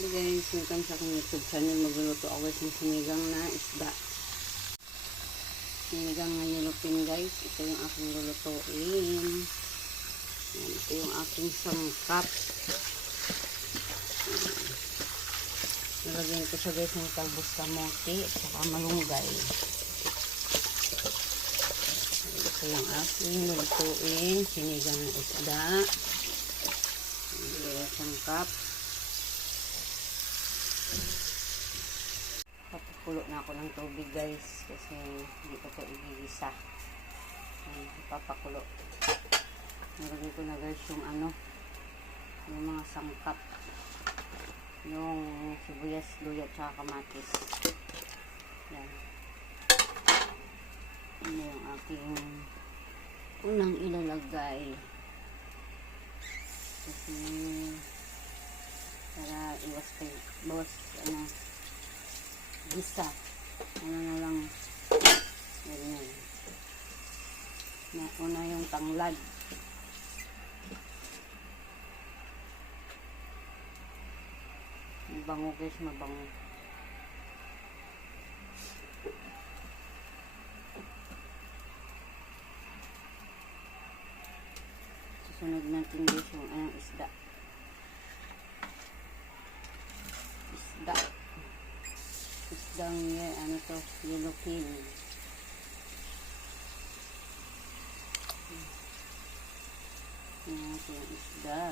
Guys, welcome sa aking YouTube channel. Magluluto ako guys ng sinigang na isda. Sinigang na nilupin guys. Ito yung aking lulutuin. Yan, ito yung aking sangkap. Nalagyan ko siya guys ng talbos kamote at saka malunggay. Ito yung aking lulutuin. Sinigang na isda. Ito yung sangkap. Papakulo na ako ng tubig guys kasi hindi ko ito igigisa. Papakulo. Nilagay ko na guys yung yung mga sangkap, yung sibuyas, luya, tsaka kamatis. Yan. Ano yung aking unang ilalagay kasi para iwas kay boss gisa. Na lang ganyan. Una yung tanglad. Mabango guys, mabango. Susunod natin guys yung isda. Isdang yellowfin. Yan ito yung isda.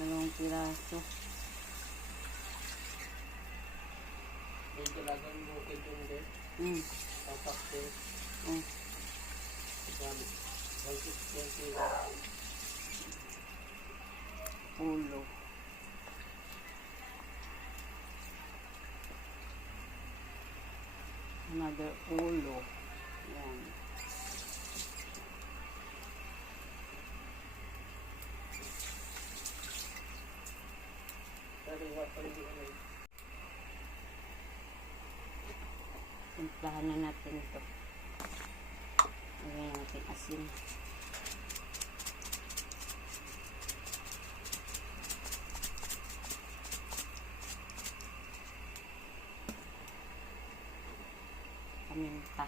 Dalawang piraso. Dito lagang bukid yung din. Tapak ko. Sabi. Ulo. Another ulo. Yan. Timplahan na natin ito. Lagyan natin asin. Paminta.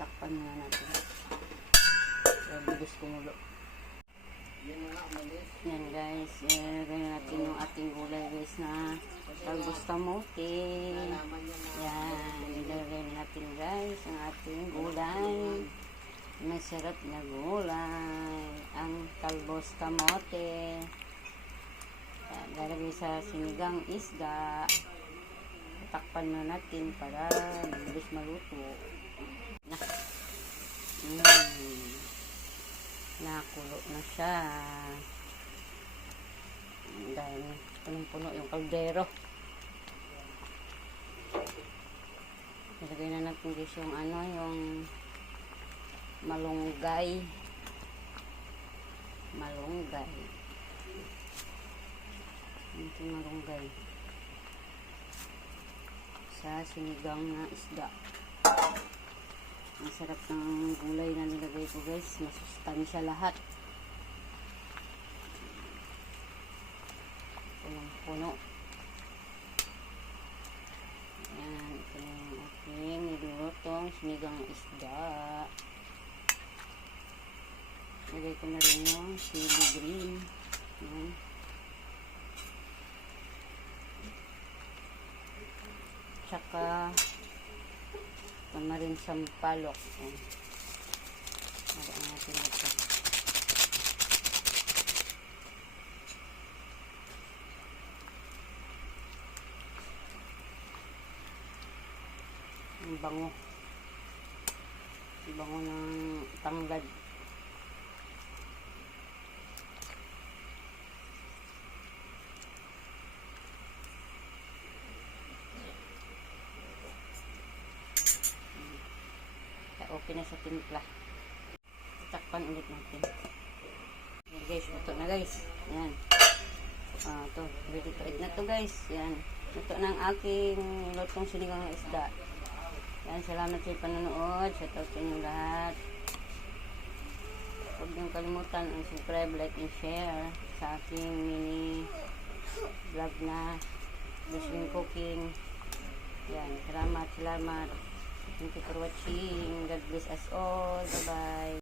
Takpan na natin. Bilis kumulo. Yan guys, ilagay natin yung ating gulay guys na talbos kamote. Yan, ilagay natin guys ang ating gulay. Masarap na gulay, ang talbos kamote. Yan, lalagay sa sinigang isda. Takpan na natin para bilis maluto. Nakulo na siya. Dahil punong-puno yung kaldero. Ilagay na natin guys yung yung malunggay. Ito malunggay sa sinigang na isda. Ang sarap ng gulay na nilagay ko guys. Masustansya lahat. Punong-puno. Ayan. Ito na yung aking nilulutong sinigang isda. Nilagay ko na rin yung chili green. Ayan. Tsaka rin sampalok. Maraan natin ito. Ang bango. Ang bango ng tanglad. malapit na sa timpla. Takpan ulit natin. Yan guys, luto na guys. Yan. Ito, ready to eat na to guys. Yan. Luto na ang aking lutong sinigang na isda. Yan, salamat sa panonood. Shout out sa inyo lahat. Huwag niyong kalimutan ang subscribe, like, and share sa aking mini vlog na Muslim Cooking. Yan, salamat. Thank you for watching. God bless us all. Bye-bye.